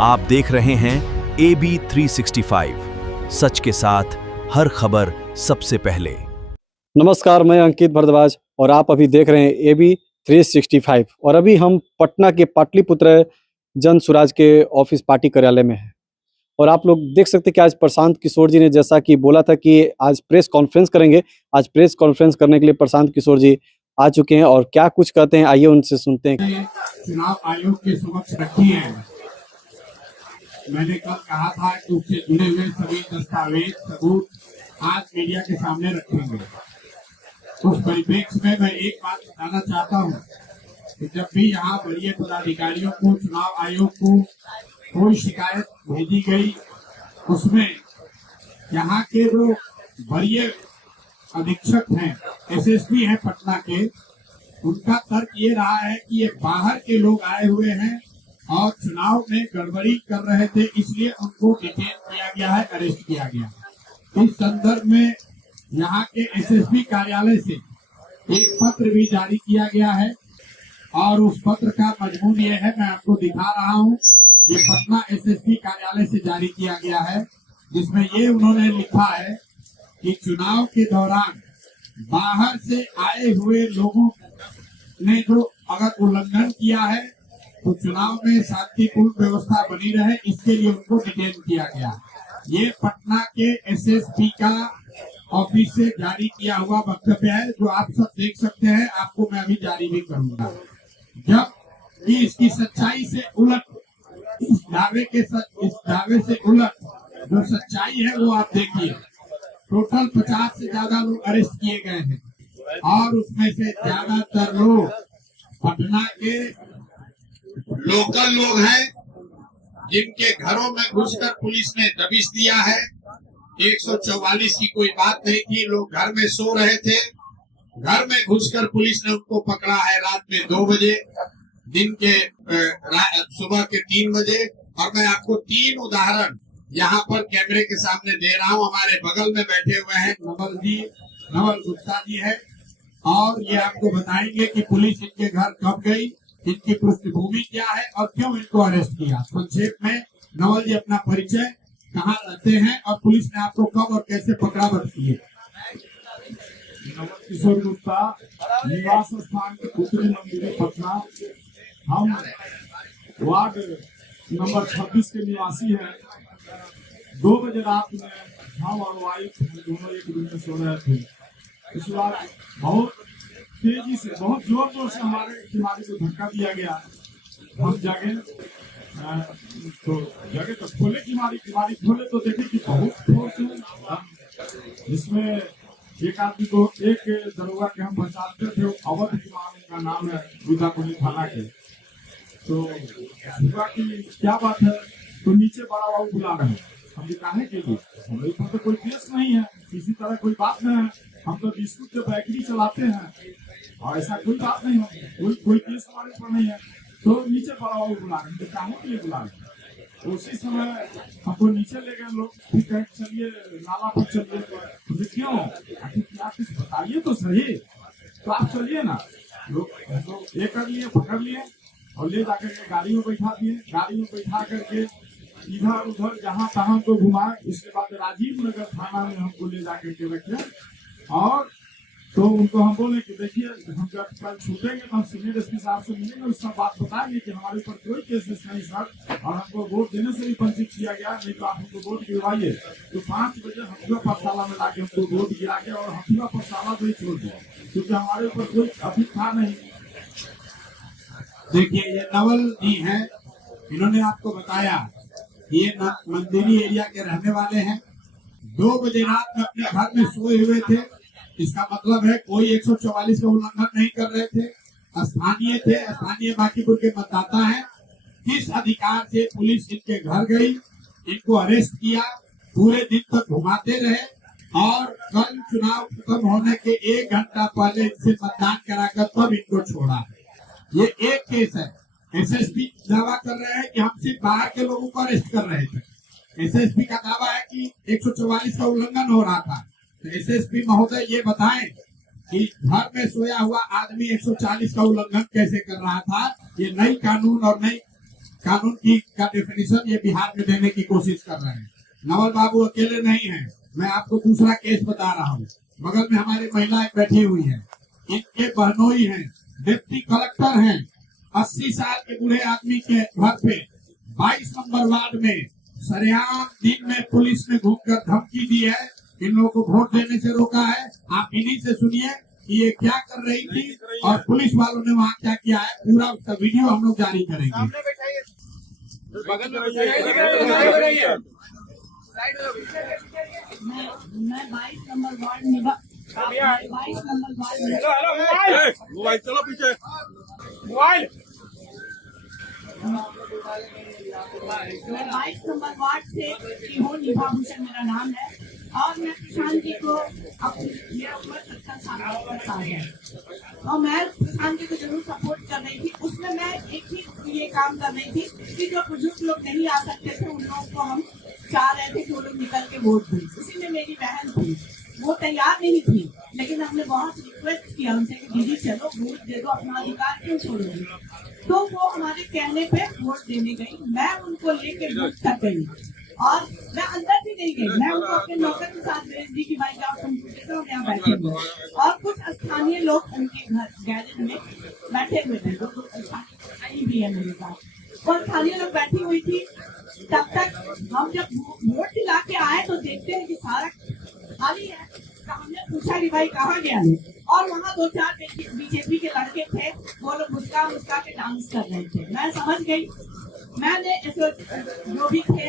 आप देख रहे हैं AB 365, सच के साथ हर खबर सबसे पहले। नमस्कार, मैं अंकित भारद्वाज और आप अभी देख रहे हैं AB 365 और अभी हम पटना के पाटलिपुत्र जन सुराज के ऑफिस पार्टी कार्यालय में हैं। और आप लोग देख सकते हैं कि आज प्रशांत किशोर जी ने जैसा कि बोला था कि आज प्रेस कॉन्फ्रेंस करेंगे, आज प्रेस कॉन्फ्रेंस करने के लिए प्रशांत किशोर जी आ चुके हैं और क्या कुछ कहते हैं आइए उनसे सुनते हैं। चुनाव आयोग के समक्ष रखी है। मैंने कल कहा था कि उससे जुड़े हुए सभी दस्तावेज सबूत आज मीडिया के सामने रखेंगे। उस परिप्रेक्ष्य में मैं एक बात बताना चाहता हूँ कि जब भी यहाँ वरीय पदाधिकारियों को चुनाव आयोग को कोई शिकायत भेजी गई, उसमें यहाँ के जो वरीय अधीक्षक हैं, एसएसपी हैं पटना के, उनका तर्क ये रहा है कि ये बाहर के लोग आए हुए हैं और चुनाव में गड़बड़ी कर रहे थे, इसलिए उनको डिटेन किया गया है, अरेस्ट किया गया। इस संदर्भ में यहाँ के एसएसपी कार्यालय से एक पत्र भी जारी किया गया है और उस पत्र का मजमून ये है, मैं आपको दिखा रहा हूँ। ये पटना एसएसपी कार्यालय से जारी किया गया है, जिसमें ये उन्होंने लिखा है कि चुनाव के दौरान बाहर से आए हुए लोगों ने जो अगर उल्लंघन किया है तो चुनाव में शांतिपूर्ण व्यवस्था बनी रहे, इसके लिए उनको डिटेन किया गया। ये पटना के एसएसपी का ऑफिस से जारी किया हुआ वक्तव्य है, जो आप सब देख सकते हैं। आपको मैं अभी जारी भी करूंगा। जब इसकी सच्चाई से उलट, इस दावे से उलट जो सच्चाई है वो आप देखिए। टोटल 50 से ज्यादा लोग अरेस्ट किए गए हैं और उसमें से ज्यादातर लोग पटना के लोकल लोग हैं, जिनके घरों में घुसकर पुलिस ने दबिश दिया है। 144 की कोई बात नहीं थी, लोग घर में सो रहे थे, घर में घुसकर पुलिस ने उनको पकड़ा है रात में 2 बजे, दिन के सुबह के 3 बजे। और मैं आपको 3 उदाहरण यहाँ पर कैमरे के सामने दे रहा हूँ। हमारे बगल में बैठे हुए हैं नवल गुप्ता जी है, और ये आपको बताएंगे कि पुलिस इनके घर कब गई, इनकी पृष्ठभूमि क्या है और क्यों इनको अरेस्ट किया। संक्षेप में नवल जी अपना परिचय, कहाँ रहते हैं और पुलिस ने आपको कब और कैसे पकड़ा बताइए। नवल किशोर गुप्ता, निवास स्थान पुत्री मंदिर पटना। हम वार्ड नंबर 26 के निवासी हैं। 2 बजे रात में हम और वाइफ दोनों एक रूम में सो रहे थे। इस बार बहुत तेजी से, बहुत जोर जोर से हमारे किनारे को धक्का दिया गया। हम जागे तो खोले किनारी खोले तो देखे कि बहुत फोर्स है, जिसमें एक आदमी को, एक दरोगा के हम पहचानते थे, अवध इमाम का नाम है, बुदापुरी थाना के। तो की क्या बात है, तो नीचे बड़ा बाबू बुला रहे हैं। हम दिखाने के लिए, हमारे ऊपर तो कोई केस नहीं है, किसी तरह कोई बात नहीं है, हम तो बिस्कुट के बेकरी चलाते हैं और ऐसा कोई बात नहीं है, कोई केस हमारे ऊपर नहीं है। तो नीचे बड़ा बाबू बुला रहे हैं, दिखाने के लिए बुला रहे हैं। तो उसी समय हमको नीचे ले गए लोग, फिर कहे चलिए नाला पर चलिए। तो क्यों, क्या कुछ बताइए तो सही, तो आप चलिए ना। लोग ये कर लिए, पकड़ लिए और ले जाकर के गाड़ी में बैठा दिए। गाड़ी में बैठा करके इधर उधर जहाँ तहाँ को घुमाए। इसके बाद राजीव नगर थाना में हमको ले जाकर के रखे और तो उनको हम बोले कि देखिए, हम जब कल छूटेंगे तो हम सीनियर एसपी साहब से मिलेंगे, उस सब बात बताएंगे कि हमारे ऊपर कोई केस नहीं सर, और हमको वोट देने से भी वंचित किया गया, नहीं तो आप हमको वोट गिरवाइए। तो 5 बजे हथुआ पाठशाला में लाके हमको वोट गिरा के और हथुआ पाठशाला को ही छोड़ दिया, क्योंकि हमारे ऊपर कोई अभी था नहीं। देखिए, ये नवल जी हैं, इन्होंने आपको बताया ये मंदिरी एरिया के रहने वाले हैं। 2 बजे रात में अपने घर में सोए हुए थे। इसका मतलब है कोई 144 का उल्लंघन नहीं कर रहे थे, स्थानीय थे, स्थानीय बांकीपुर के मतदाता हैं। किस अधिकार से पुलिस इनके घर गई, इनको अरेस्ट किया, पूरे दिन तक घुमाते रहे और कल चुनाव खत्म होने के 1 घंटा पहले इनसे मतदान कराकर तब इनको छोड़ा। ये एक केस है। एसएसपी दावा कर रहे हैं कि हम सिर्फ बाहर के लोगों को अरेस्ट कर रहे थे। एसएसपी का दावा है कि 144 का उल्लंघन हो रहा था। तो एसएसपी महोदय ये बताएं कि घर में सोया हुआ आदमी 140 का उल्लंघन कैसे कर रहा था। ये नई कानून और नई कानून की का डेफिनेशन ये बिहार में देने की कोशिश कर रहे हैं। नवल बाबू अकेले नहीं है, मैं आपको दूसरा केस बता रहा हूँ। बगल में हमारी महिलाएं बैठी हुई हैं, इनके बहनोई हैं, डिप्टी कलेक्टर हैं। 80 साल के बूढ़े आदमी के घर पे 22 नंबर वार्ड में सरेआम दिन में पुलिस ने घूमकर धमकी दी है, इन लोगों को वोट देने से रोका है। आप इन्हीं से सुनिए कि ये क्या कर रही थी और पुलिस वालों ने वहाँ क्या किया है, पूरा उसका वीडियो हम लोग जारी करेंगे। मैं 22 नंबर वार्ड निभा 22 नंबर वार्ड मोबाइल चलो पीछे मैं 22 नंबर वार्ड से हूँ। निभा भूषण मेरा नाम है और मैं प्रशांत जी को मेरा उम्र 70 साल है और मैं प्रशांत जी को जरूर सपोर्ट कर रही थी। उसमें मैं एक ही ये काम कर रही थी कि जो बुजुर्ग लोग नहीं आ सकते थे उन लोगों को हम चाह रहे थे कि वो लोग निकल के वोट दें। उसी में मेरी बहन थी, वो तैयार नहीं थी, लेकिन हमने बहुत रिक्वेस्ट किया उनसे कि दीदी चलो वोट दे दो, अपना अधिकार क्यों छोड़ोगे। तो वो हमारे कहने पे वोट देने गई। मैं उनको लेके वोट कर गई और मैं अंदर भी नहीं गई। मैं उनको अपने नौकर के साथ भेज दी कि भाई जाओ कंप्यूटर हम यहाँ बैठे हुए। और कुछ स्थानीय लोग उनके घर गैरेज में बैठे हुए थे, आई भी है मेरे साथ, और स्थानीय लोग बैठी हुई थी। तब तक हम जब वोट दिला के आए तो देखते हैं कि सारा खाली है। तो हमने पूछा कि भाई कहाँ गया लोग, और वहाँ 2-4 बीजेपी के लड़के थे, वो लोग मुस्का मुस्का के डांस कर रहे थे। मैं समझ गई। मैंने जो भी थे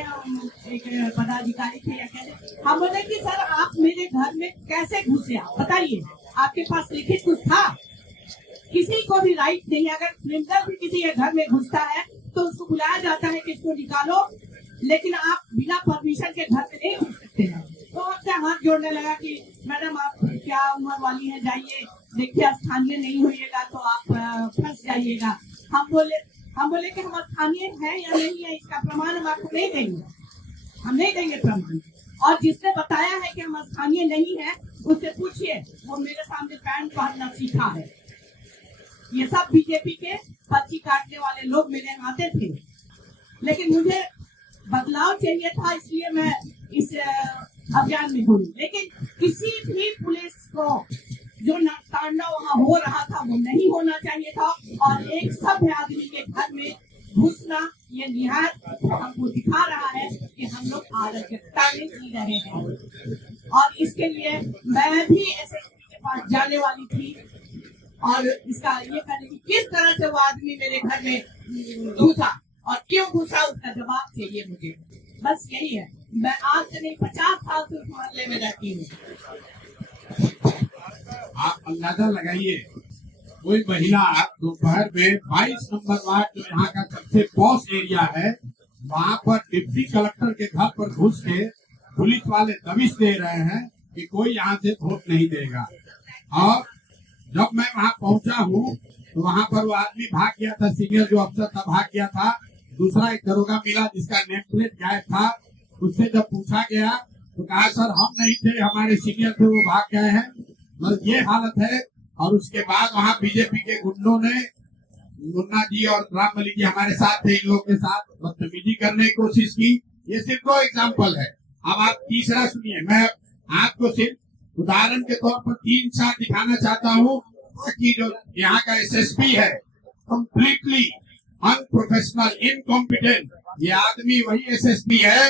एक पदाधिकारी थे या कैसे, हम बोले कि सर आप मेरे घर में कैसे घुसे, आप बताइए, आपके पास लिखित कुछ था? किसी को भी राइट नहीं, अगर क्रिमिनल भी किसी के घर में घुसता है तो उसको बुलाया जाता है कि इसको निकालो, लेकिन आप बिना परमिशन के घर में नहीं घुस सकते हैं। तो आपसे हाथ जोड़ने लगा कि मैडम आप क्या उम्र वाली हैं, जाइए देखिए, स्थानीय नहीं होइएगा तो आप फंस जाइएगा। हम बोले कि हम स्थानीय हैं या नहीं है, इसका प्रमाण हम आपको नहीं देंगे, हम नहीं देंगे प्रमाण। और जिसने बताया है कि हम स्थानीय नहीं है उससे पूछिए, वो मेरे सामने पैंट पहनना सीखा है। ये सब बीजेपी के पर्ची काटने वाले लोग मेरे आते थे, लेकिन मुझे बदलाव चाहिए था, इसलिए मैं इस अभियान में हुई। लेकिन किसी भी पुलिस को जो तांडव वहाँ हो रहा था वो नहीं होना चाहिए था, और एक सभ्य आदमी के घर में घुसना ये निहायत हमको दिखा रहा है कि हम लोग अराजकता में जी रहे हैं। और इसके लिए मैं भी एसएसपी के पास जाने वाली थी और इसका ये करने की किस तरह से वो आदमी मेरे घर में घुसा और क्यों घुसा, उसका जवाब चाहिए मुझे। बस यही है। मैं आज से नहीं 50 साल से उस मोहल्ले में रहती हूँ। आप अंदाजा लगाइए, कोई महिला दोपहर में 22 नंबर वार्ड जो यहाँ का सबसे पॉश एरिया है, वहाँ पर डिप्टी कलेक्टर के घर पर घुस के पुलिस वाले दबिश दे रहे हैं कि कोई यहाँ से वोट नहीं देगा। और जब मैं वहाँ पहुँचा हूँ तो वहाँ पर वो आदमी भाग गया था, सीनियर जो अफसर था भाग गया था। दूसरा एक दरोगा मिला जिसका नेम प्लेट गायब था, उससे जब पूछा गया तो कहा सर हम नहीं थे, हमारे सीनियर थे, वो भाग गए हैं। मतलब ये हालत है। और उसके बाद वहाँ बीजेपी के गुंडों ने, मुन्ना जी और राम मलिक जी हमारे साथ थे, इन लोगों के साथ बदतमीजी करने की कोशिश की। ये सिर्फ 2 एग्जाम्पल है। अब आप तीसरा सुनिए। मैं आपको सिर्फ उदाहरण के तौर पर 3-4 दिखाना चाहता हूँ कि जो यहाँ का एसएसपी है कंप्लीटली अनप्रोफेशनल, इनकॉम्पिटेंट। ये आदमी वही एसएसपी है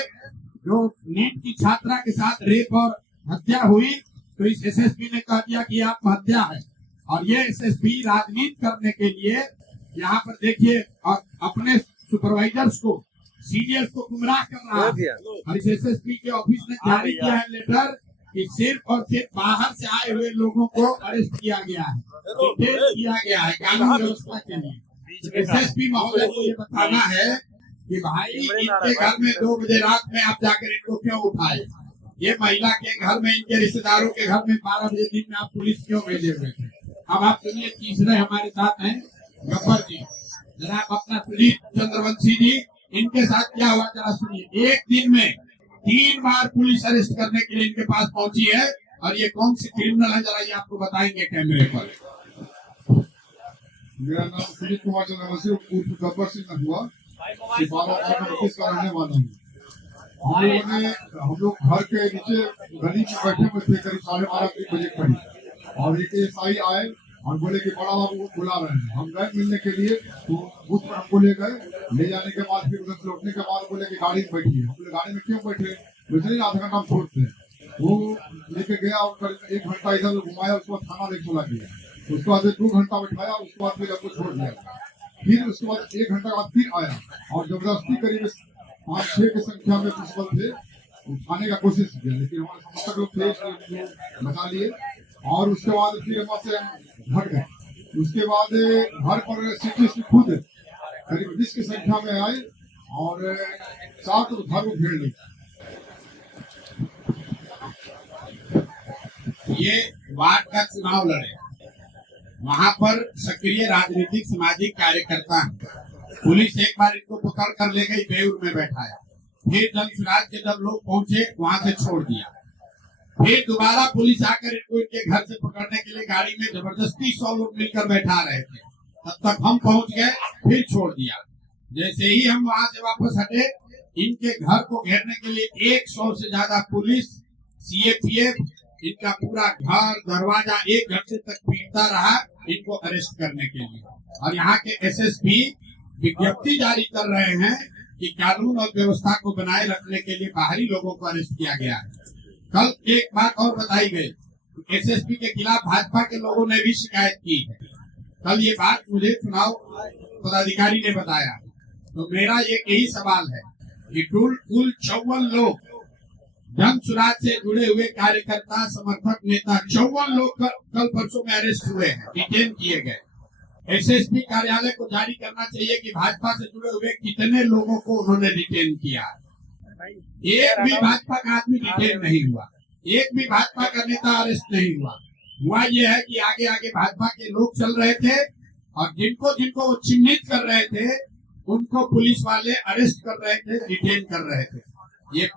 जो नीट की छात्रा के साथ रेप और हत्या हुई तो इस एसएसपी ने कह दिया कि आत्महत्या है। और ये एसएसपी राजनीति करने के लिए यहाँ पर देखिए, और अपने सुपरवाइजर्स को, सीनियर्स को गुमराह कर रहा है। और इस एसएसपी के ऑफिस ने जारी किया है लेटर कि सिर्फ और सिर्फ बाहर से आए हुए लोगों को अरेस्ट किया गया है, डिटेन किया गया है कानून व्यवस्था के लिए। एसएसपी महोदय को ये बताना है कि भाई इनके घर में 2 बजे रात में आप जाकर इनको क्यों उठाए, ये महिला के घर में, इनके रिश्तेदारों के घर में 12 बजे दिन में आप पुलिस क्यों भेजे हुए थे। अब आप सुनिए, तीसरे हमारे साथ हैं गब्बर जी, जरा आप अपना सुनील चंद्रवंशी जी, इनके साथ क्या हुआ जरा सुनिए। एक दिन में 3 बार पुलिस अरेस्ट करने के लिए इनके पास पहुंची है, और ये कौन सी क्रिमिनल है जरा ये आपको बताएंगे कैमरे पर। मेरा नाम सुनील कुमार चंद्रवंशी उर्फ गब्बर सिंह हुआ। सिपारा ऑफिस का रहने वाला हूँ। हम लोग घर के नीचे गली में बैठे हुए थे करीब 12:30 बजे करीब, और एक एसआई आए और बोले कि बड़ा बाबू को बुला रहे हैं। हम गए मिलने के लिए, तो बूथ पर हमको ले गए। ले जाने के बाद फिर उधर से लौटने के बाद बोले कि गाड़ी में बैठिए। हम बोले गाड़ी में क्यों बैठे, मुझे आधा घंटा हम छोड़ते हैं। वो लेके गया और करीब 1 घंटा इधर घुमाया, उसके बाद थाना लेके चला गया। उसके बाद 2 घंटा बैठाया, उसके बाद फिर हमको छोड़ दिया। फिर उसके बाद 1 घंटा बाद फिर आया और जबरदस्ती करीब 5-6 की संख्या में प्रिंसिपल थे उठाने का कोशिश किया, लेकिन हमारे समर्थक लोग थे इसलिए बचा लिए। और उसके बाद फिर वहां से हट गए। उसके बाद घर पर सिटी खुद करीब 20 की संख्या में आए और 7 घर को घेर ली। ये वार्ड का चुनाव लड़े, वहां पर सक्रिय राजनीतिक सामाजिक कार्यकर्ता हैं। पुलिस एक बार इनको पकड़ कर ले गई, बेऊर में बैठाया। फिर जनसुराज के जब लोग पहुंचे वहां से छोड़ दिया। फिर दोबारा पुलिस आकर इनको इनके घर से पकड़ने के लिए गाड़ी में जबरदस्ती 100 लोग मिलकर बैठा रहे थे। तब तक हम पहुंच गए, फिर छोड़ दिया। जैसे ही हम वहां से वापस हटे, इनके घर को घेरने के लिए 100 से ज्यादा पुलिस, सीएपीएफ इनका पूरा घर दरवाजा 1 घंटे तक पीटता रहा इनको अरेस्ट करने के लिए। और यहाँ के एसएसपी विज्ञप्ति जारी कर रहे हैं कि कानून और व्यवस्था को बनाए रखने के लिए बाहरी लोगों को अरेस्ट किया गया है। कल एक बात और बताई गई, एसएसपी के खिलाफ भाजपा के लोगों ने भी शिकायत की है। कल ये बात मुझे चुनाव पदाधिकारी ने बताया। तो मेरा यही सवाल है कि कुल 54 लोग जनसुराज से जुड़े हुए कार्यकर्ता, समर्थक, नेता 54 लोग कल परसों में अरेस्ट हुए हैं, डिटेन किए गए। एसएसपी कार्यालय को जारी करना चाहिए कि भाजपा से जुड़े हुए कितने लोगों को उन्होंने डिटेन किया। एक भी भाजपा का आदमी डिटेन नहीं हुआ, एक भी भाजपा का नेता अरेस्ट नहीं हुआ। हुआ यह है कि आगे आगे भाजपा के लोग चल रहे थे और जिनको जिनको वो चिन्हित कर रहे थे उनको पुलिस वाले अरेस्ट कर रहे थे, डिटेन कर रहे थे। ये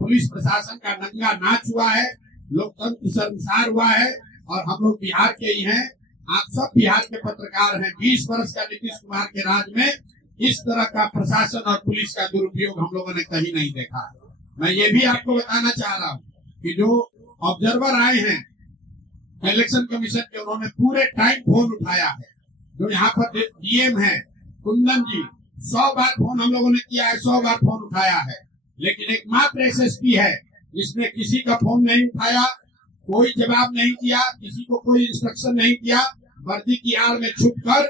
पुलिस प्रशासन का नंगा नाच हुआ है, लोकतंत्र शर्मसार हुआ है। और हम लोग बिहार के ही हैं, आप सब बिहार के पत्रकार हैं। 20 वर्ष का नीतीश कुमार के राज में इस तरह का प्रशासन और पुलिस का दुरुपयोग हम लोगों ने कहीं नहीं देखा। मैं ये भी आपको बताना चाह रहा हूँ कि जो ऑब्जर्वर आए हैं इलेक्शन कमीशन के, उन्होंने पूरे टाइम फोन उठाया है। जो यहाँ पर डीएम है कुंदन जी, 100 बार फोन हम लोगों ने किया है, 100 बार फोन उठाया है। लेकिन एकमात्र एसएसपी है जिसने किसी का फोन नहीं उठाया, कोई जवाब नहीं दिया, किसी को कोई इंस्ट्रक्शन नहीं दिया। वर्दी की आड़ में छुपकर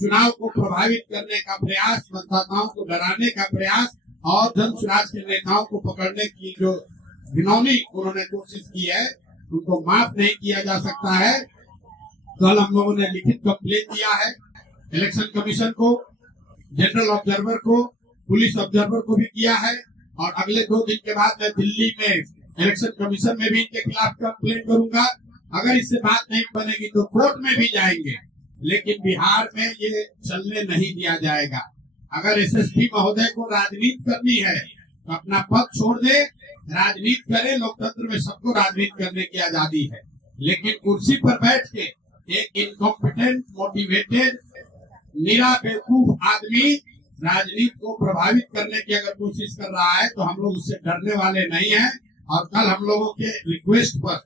चुनाव को प्रभावित करने का प्रयास, मतदाताओं को डराने का प्रयास और जनसुराज के नेताओं को पकड़ने की जो घिनौनी उन्होंने कोशिश की है, उनको माफ नहीं किया जा सकता है। कल हम लोगों ने लिखित कंप्लेंट दिया है इलेक्शन कमीशन को, जनरल ऑब्जर्वर को, पुलिस ऑब्जर्वर को भी किया है। और अगले 2 दिन के बाद मैं दिल्ली में इलेक्शन कमीशन में भी इनके खिलाफ कंप्लेंट करूंगा। अगर इससे बात नहीं बनेगी तो कोर्ट में भी जाएंगे, लेकिन बिहार में ये चलने नहीं दिया जाएगा। अगर एसएसपी महोदय को राजनीति करनी है तो अपना पद छोड़ दे, राजनीति करे। लोकतंत्र में सबको राजनीति करने की आजादी है, लेकिन कुर्सी पर बैठ के एक इनकॉम्पिटेंट, मोटिवेटेड, निरा बेवकूफ आदमी राजनीति को प्रभावित करने की अगर कोशिश कर रहा है तो हम लोग उससे डरने वाले नहीं हैं। और कल हम लोगों के रिक्वेस्ट पर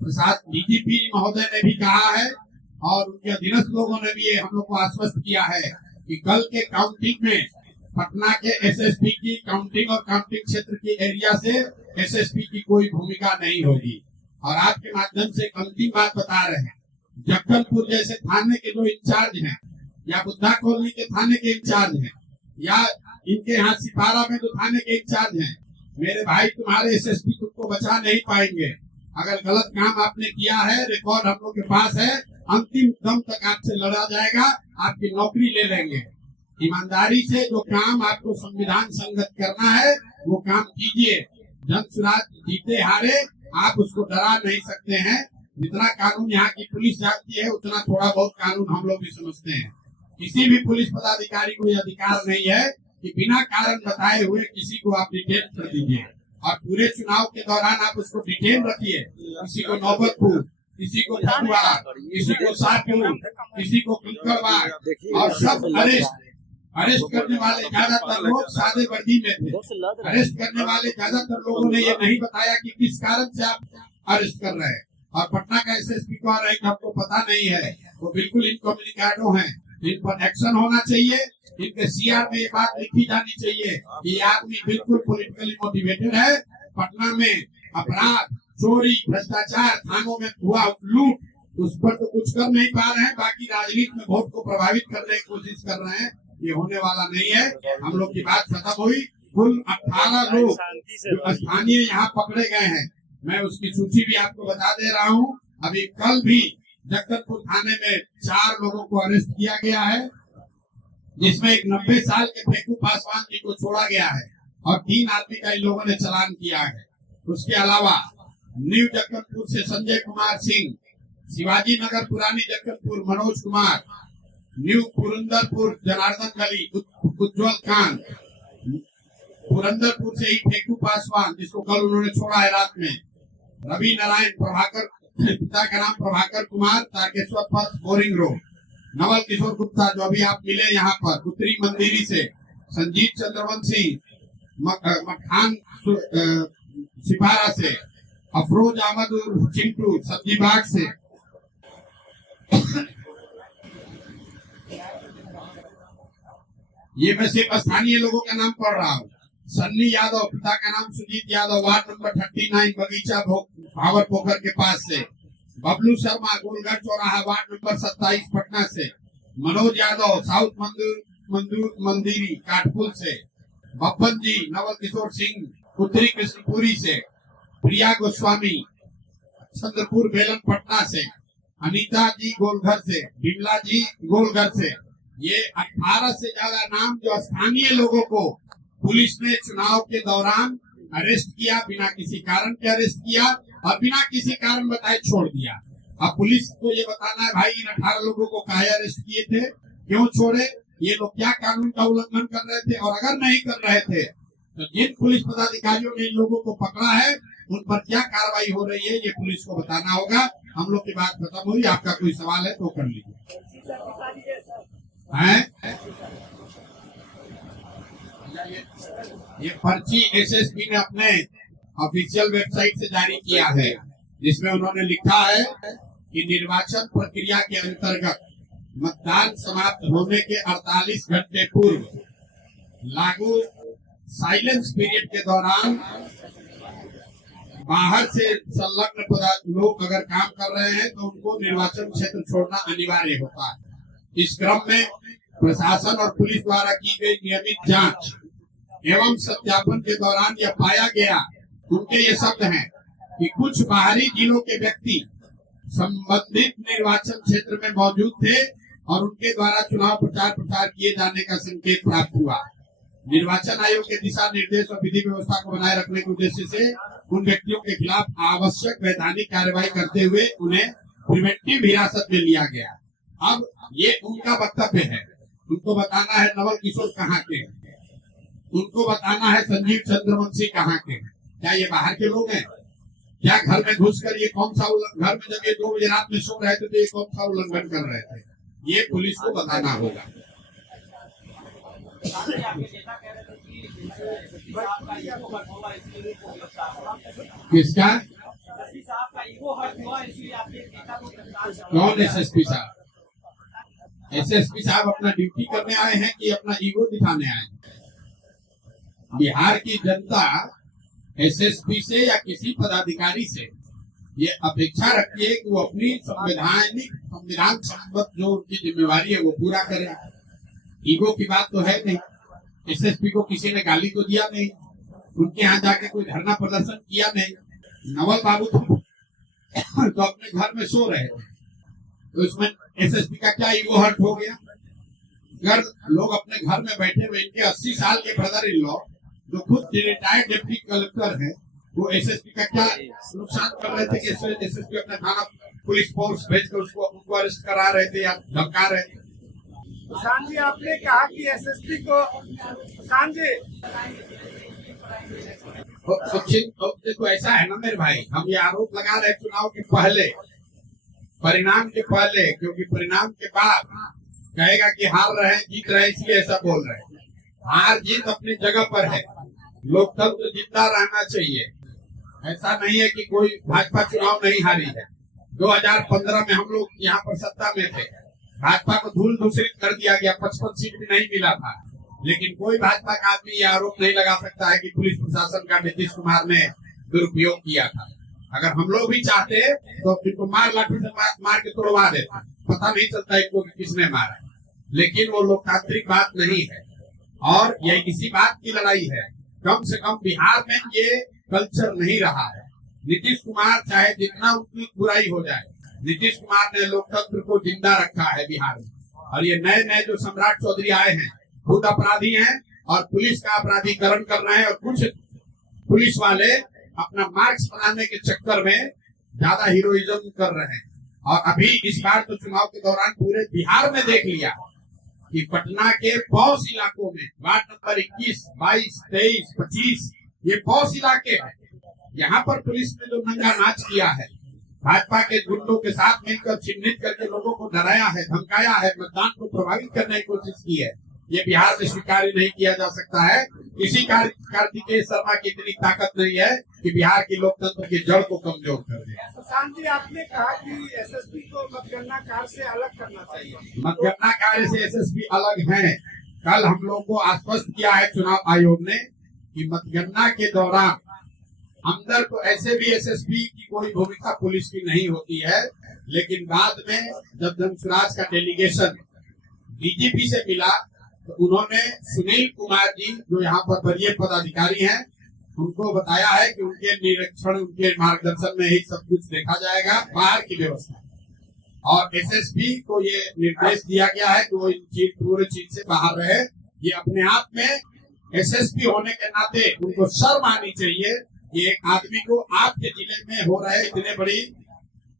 प्रशासन डीजीपी महोदय ने भी कहा है और उनके अधीनस्थ लोगों ने भी हम लोग को आश्वस्त किया है कि कल के काउंटिंग में पटना के एसएसपी की काउंटिंग और काउंटिंग क्षेत्र की एरिया से एसएसपी की कोई भूमिका नहीं होगी। और आपके माध्यम से अंतिम बात बता रहे हैं, जक्कनपुर जैसे थाने के जो इंचार्ज हैं, या बुद्धा कॉलोनी के थाने के इंचार्ज हैं, या इनके यहाँ सिपारा में जो थाने के इंचार्ज हैं, मेरे भाई तुम्हारे एसएसपी तुमको बचा नहीं पाएंगे। अगर गलत काम आपने किया है, रिकॉर्ड हम लोग के पास है, अंतिम दम तक आपसे लड़ा जाएगा, आपकी नौकरी ले लेंगे। ईमानदारी से जो काम आपको संविधान संगत करना है वो काम कीजिए। जनसुराज जीते हारे आप उसको डरा नहीं सकते हैं। जितना कानून यहाँ की पुलिस जानती है उतना थोड़ा बहुत कानून हम लोग भी समझते हैं। किसी भी पुलिस पदाधिकारी को यह अधिकार नहीं है कि बिना कारण बताए हुए किसी को आप डिटेन कर दीजिए। और पूरे चुनाव के दौरान आप उसको डिटेन रखिए, किसी को नौबतपुर, किसी को फतुहा, किसी को शाहपुर, किसी को कंकड़बाग, और सब अरेस्ट अरेस्ट करने वाले ज्यादातर लोग सादे वर्दी में थे। अरेस्ट करने वाले ज्यादातर लोगों ने ये नहीं बताया कि किस कारण से आप अरेस्ट कर रहे हैं। और पटना का एसएसपी कह रहे हैं कि आपको पता नहीं है, वो बिल्कुल इनकम्युनिकेटो हैं। इन पर एक्शन होना चाहिए। इनके सीआर में ये बात लिखी जानी चाहिए कि ये आदमी बिल्कुल पॉलिटिकली मोटिवेटेड है। पटना में अपराध, चोरी, भ्रष्टाचार, थानों में हुआ लूट, उस पर तो कुछ कर नहीं पा रहे हैं। बाकी राजनीति में वोट को प्रभावित करने की कोशिश कर रहे हैं। ये होने वाला नहीं है। हम लोग की बात खत्म हुई। कुल 18 लोग जो स्थानीय यहाँ पकड़े गए हैं, मैं उसकी सूची भी आपको बता दे रहा हूँ। अभी कल भी जगदलपुर थाने में 4 लोगों को अरेस्ट किया गया है, जिसमें एक 90 साल के फेकू पासवान जी को छोड़ा गया है और 3 आदमी का इन लोगों ने चालान किया है। उसके अलावा न्यू जगदलपुर से संजय कुमार सिंह, शिवाजी नगर पुरानी जगदलपुर मनोज कुमार, न्यू पुरंदरपुर जनार्दन गली उज्जवल कांत, पुरंदरपुर से ही फेकू पासवान जिसको कल उन्होंने छोड़ा है रात में, रवि नारायण प्रभाकर, पिता का नाम प्रभाकर कुमार, तारकेश्वर पथ बोरिंग रोड, नवल किशोर गुप्ता जो अभी आप मिले यहाँ पर उत्तरी मंदिरी से, संजीत चंद्रवंशी मखान सिपारा से, अफरोज अहमद चिंटू सब्जी बाग से, ये मैं सिर्फ स्थानीय लोगों का नाम पढ़ रहा हूँ। सन्नी यादव, पिता का नाम सुजीत यादव, वार्ड नंबर 39 बगीचा भावर पोखर के पास से, बबलू शर्मा गोलघर चौराहा वार्ड नंबर 27 पटना से, मनोज यादव साउथ मंदिरी काठपुल से, बब्बन जी नवल किशोर सिंह उत्तरी कृष्णपुरी से, प्रिया गोस्वामी चंद्रपुर बेलन पटना से, अनीता जी गोलघर से, बिमला जी गोलघर से। ये 18 से ज्यादा नाम जो स्थानीय लोगों को पुलिस ने चुनाव के दौरान अरेस्ट किया, बिना किसी कारण के अरेस्ट किया और बिना किसी कारण बताए छोड़ दिया। अब पुलिस को ये बताना है भाई इन 18 लोगों को काहे अरेस्ट किए थे, क्यों छोड़े, ये लोग क्या कानून का उल्लंघन कर रहे थे, और अगर नहीं कर रहे थे तो जिन पुलिस पदाधिकारियों ने इन लोगों को पकड़ा है उन पर क्या कार्रवाई हो रही है, ये पुलिस को बताना होगा। हम लोग की बात खत्म हुई। आपका कोई सवाल है तो कर लीजिए। ये पर्ची एसएसपी ने अपने ऑफिशियल वेबसाइट से जारी किया है, जिसमें उन्होंने लिखा है कि निर्वाचन प्रक्रिया के अंतर्गत मतदान समाप्त होने के 48 घंटे पूर्व लागू साइलेंस पीरियड के दौरान बाहर से संलग्न लोग अगर काम कर रहे हैं तो उनको निर्वाचन क्षेत्र छोड़ना अनिवार्य होता है। इस क्रम में प्रशासन और पुलिस द्वारा की गई नियमित जांच एवं सत्यापन के दौरान यह पाया गया, उनके ये शब्द हैं कि कुछ बाहरी जिलों के व्यक्ति संबंधित निर्वाचन क्षेत्र में मौजूद थे और उनके द्वारा चुनाव प्रचार प्रसार किए जाने का संकेत प्राप्त हुआ। निर्वाचन आयोग के दिशा निर्देश और विधि व्यवस्था को बनाए रखने के उद्देश्य से उन व्यक्तियों के खिलाफ आवश्यक वैधानिक कार्यवाही करते हुए उन्हें प्रिवेंटिव हिरासत में लिया गया। अब ये उनका वक्तव्य है, उनको बताना है नवल किशोर कहाँ के हैं, उनको बताना है संजीव चंद्रवंशी कहाँ के हैं। क्या ये बाहर के लोग हैं? क्या घर में घुसकर ये कौन सा घर में जब ये 2 बजे रात में सो रहे थे तो ये कौन सा उल्लंघन कर रहे थे, ये पुलिस को बताना होगा। किसका? कौन एसएसपी साहब? एसएसपी साहब अपना ड्यूटी करने आए हैं कि अपना ईगो दिखाने आए हैं? बिहार की जनता एसएसपी से या किसी पदाधिकारी से ये अपेक्षा रखती है कि वो अपनी संविधान सम्मत जो उनकी जिम्मेवारी है वो पूरा करें। ईगो की बात तो है नहीं। एसएसपी को किसी ने गाली तो दिया नहीं, उनके यहाँ जाके कोई धरना प्रदर्शन किया नहीं। नवल बाबू तो अपने घर में सो रहे थे, तो इसमें एसएसपी का क्या ईगो हर्ट हो गया? अगर लोग अपने घर में बैठे हुए इनके 80 साल के ब्रदर इन लॉ जो खुद रिटायर्ड डिप्टी कलेक्टर है, वो एसएसपी का क्या नुकसान कर रहे थे कि एसएसपी अपने थाना पुलिस फोर्स भेजकर उनको अरेस्ट करा रहे थे या धमका रहे थे? किसान जी, आपने कहा कि एसएसपी को किसान जी देखो ऐसा है ना मेरे भाई, हम ये आरोप लगा रहे चुनाव के पहले, परिणाम के पहले, क्योंकि परिणाम के बाद कहेगा कि हार रहे हैं, जीत रहे हैं, इसलिए ऐसा बोल रहे हैं। हार जीत अपनी जगह पर है, लोकतंत्र जिंदा रहना चाहिए। ऐसा नहीं है कि कोई भाजपा चुनाव नहीं हारी है। 2015 में हम लोग यहाँ पर सत्ता में थे, भाजपा को धूल दूसरित कर दिया गया, 55 सीट भी नहीं मिला था। लेकिन कोई भाजपा का आदमी ये आरोप नहीं लगा सकता है कि पुलिस प्रशासन का नीतीश कुमार ने दुरुपयोग किया था। अगर हम लोग भी चाहते तो इनको लाठी से मार के तोड़वा देते, पता नहीं चलता इनको किसने मारा। लेकिन वो लोकतांत्रिक बात नहीं है और ये इसी बात की लड़ाई है। कम से कम बिहार में ये कल्चर नहीं रहा है। नीतीश कुमार चाहे जितना उतनी बुराई हो जाए, नीतीश कुमार ने लोकतंत्र को जिंदा रखा है बिहार में। और ये नए नए जो सम्राट चौधरी आए हैं खुद अपराधी हैं और पुलिस का अपराधीकरण कर रहे हैं। और कुछ पुलिस वाले अपना मार्क्स बनाने के चक्कर में ज्यादा हीरोइज्म कर रहे हैं। और अभी इस बार तो चुनाव के दौरान पूरे बिहार में देख लिया कि पटना के पौष इलाकों में वार्ड नंबर 21, 22, 23, 25 ये पौष इलाके हैं। यहाँ पर पुलिस ने जो नंगा नाच किया है, भाजपा के गुंडों के साथ मिलकर चिन्हित करके लोगों को डराया है, धमकाया है, मतदान को प्रभावित करने की कोशिश की है, ये बिहार में स्वीकार नहीं किया जा सकता है। किसी कार्तिकेय शर्मा की इतनी ताकत नहीं है कि बिहार की लोकतंत्र की जड़ को कमजोर कर दे। सुशांत जी, आपने कहा कि एसएसपी को मतगणना कार्य से अलग करना चाहिए। मतगणना कार्य से एसएसपी अलग है। कल हम लोग को आश्वस्त किया है चुनाव आयोग ने कि मतगणना के दौरान अंदर तो ऐसे भी एसएसपी की कोई भूमिका पुलिस की नहीं होती है। लेकिन बाद में जब धनसुराज का डेलीगेशन डीजीपी से मिला तो उन्होंने सुनील कुमार जी जो यहाँ पर वरीय पदाधिकारी हैं उनको बताया है कि उनके निरीक्षण, उनके मार्गदर्शन में ही सब कुछ देखा जाएगा, बाहर की व्यवस्था। और एसएसपी को ये निर्देश दिया गया है कि वो इन पूरी चीज से बाहर रहे। ये अपने आप में एसएसपी होने के नाते उनको शर्म आनी चाहिए कि एक आदमी को आपके जिले में हो रहे इतने बड़ी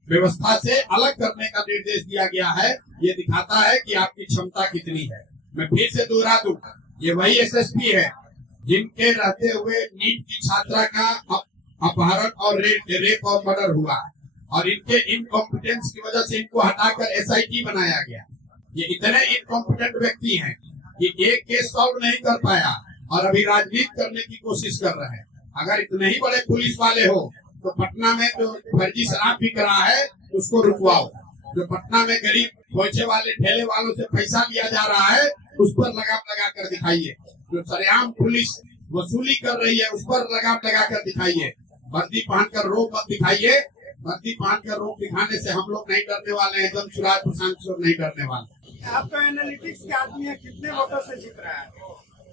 व्यवस्था से अलग करने का निर्देश दिया गया है। ये दिखाता है कि आपकी क्षमता कितनी है। मैं फिर से दोहरा दूं, ये वही एसएसपी है जिनके रहते हुए नीट की छात्रा का अपहरण और रेप और मर्डर हुआ और इनके इनकॉम्पिटेंस की वजह से इनको हटाकर एसआईटी बनाया गया। ये इतने इनकॉम्पिटेंट व्यक्ति हैं कि एक केस सॉल्व नहीं कर पाया और अभी राजनीति करने की कोशिश कर रहे हैं। अगर इतने ही बड़े पुलिस वाले हो तो पटना में जो फर्जी शराब बिक रहा है उसको रुकवाओ। जो पटना में गरीब पहुंचे वाले ठेले वालों से पैसा लिया जा रहा है उस पर लगाम लगा कर दिखाइए। जो सरेआम पुलिस वसूली कर रही है उस पर लगाम लगा कर दिखाइए। वर्दी पहनकर रोक मत दिखाइए। वर्दी पहनकर रोक दिखाने से हम लोग नहीं डरने वाले हैं, एकदम सुराज प्रशांत किशोर नहीं डरने वाले। आपका एनालिटिक्स के आदमी है, कितने वोटों से जीत रहा है?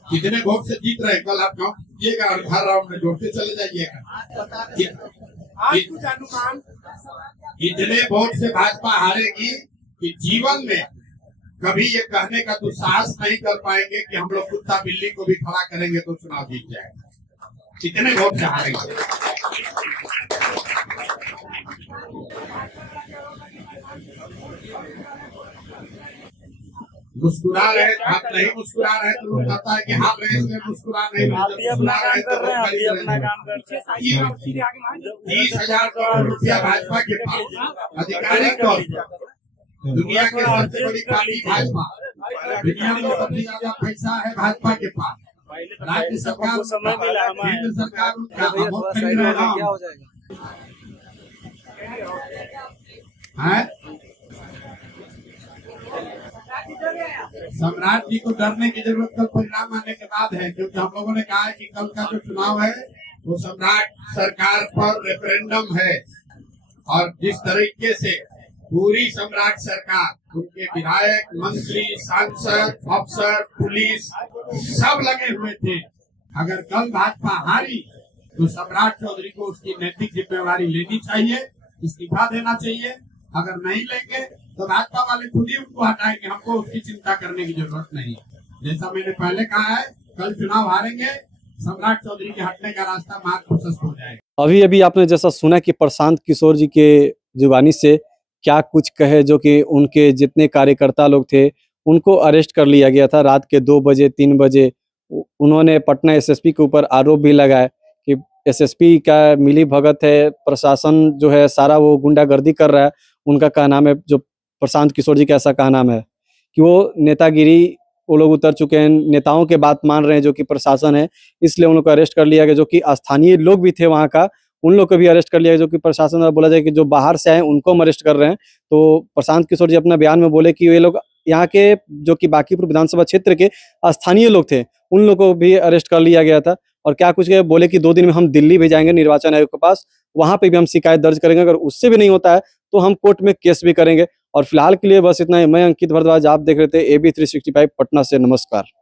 कितने वोट से जीत रहे हैं कल आप काउंट कीजिएगा और हर राउंड में जोड़ते चले जाइएगा। आज कुछ अनुमान इतने वोट से भाजपा हारेगी कि जीवन में कभी ये कहने का दुस्साहस नहीं कर पाएंगे कि हम लोग कुत्ता बिल्ली को भी खड़ा करेंगे तो चुनाव जीत जाएगा। कितने वोट से हारेंगे? मुस्कुरा रहे, आप नहीं मुस्कुरा रहे तो लोग कहता है कि हाँ रहे इसलिए मुस्कुरा नहीं रहे। मुस्कुरा रहे तो 30,000 करोड़ रुपया भाजपा के पास आधिकारिक तौर पर। दुनिया के सबसे बड़ी पार्टी भाजपा, दुनिया में सबसे ज्यादा पैसा है भाजपा के पास। राज्य सरकार, केंद्र सरकार सम्राट जी को डरने की जरूरत कल परिणाम आने के बाद है, क्योंकि हम लोगों ने कहा है कि कल का जो चुनाव है वो सम्राट सरकार पर रेफरेंडम है। और जिस तरीके से पूरी सम्राट सरकार, उनके विधायक, मंत्री, सांसद, अफसर, पुलिस सब लगे हुए थे। अगर कल भाजपा हारी तो सम्राट चौधरी को उसकी नैतिक जिम्मेवारी लेनी चाहिए, इस्तीफा देना चाहिए। अगर नहीं लेंगे तो भाजपा वाले खुद ही उनको हटाएंगे, हमको उसकी चिंता करने की जरूरत नहीं। जैसा मैंने पहले कहा है, कल चुनाव हारेंगे, सम्राट चौधरी के हटने का रास्ता मार्ग प्रशस्त हो जाएगा। अभी अभी आपने जैसा सुना कि प्रशांत किशोर जी के जुबानी से क्या कुछ कहे, जो कि उनके जितने कार्यकर्ता लोग थे उनको अरेस्ट कर लिया गया था रात के 2 बजे 3 बजे। उन्होंने पटना एसएसपी के ऊपर आरोप भी लगाया कि एसएसपी का मिली भगत है, प्रशासन जो है सारा वो गुंडागर्दी कर रहा है। उनका कहना है, जो प्रशांत किशोर जी का ऐसा कहना है कि वो नेतागिरी वो लोग उतर चुके हैं, नेताओं के बात मान रहे हैं जो कि प्रशासन है, इसलिए उन लोग को अरेस्ट कर लिया गया। जो कि स्थानीय लोग भी थे वहाँ का, उन लोग को भी अरेस्ट कर लिया गया, जो कि प्रशासन द्वारा बोला जाए कि जो बाहर से आए हैं उनको हम अरेस्ट कर रहे हैं। तो प्रशांत किशोर जी अपना बयान में बोले कि ये लोग यहाँ के जो कि बांकीपुर विधानसभा क्षेत्र के स्थानीय लोग थे, उन लोगों को भी अरेस्ट कर लिया गया था। और क्या कुछ बोले कि 2 दिन में हम दिल्ली भेजाएंगे निर्वाचन आयोग के पास, वहाँ पे भी हम शिकायत दर्ज करेंगे, अगर उससे भी नहीं होता है तो हम कोर्ट में केस भी करेंगे। और फिलहाल के लिए बस इतना ही। मैं अंकित भारद्वाज, आप देख रहे थे AB 365 पटना से। नमस्कार।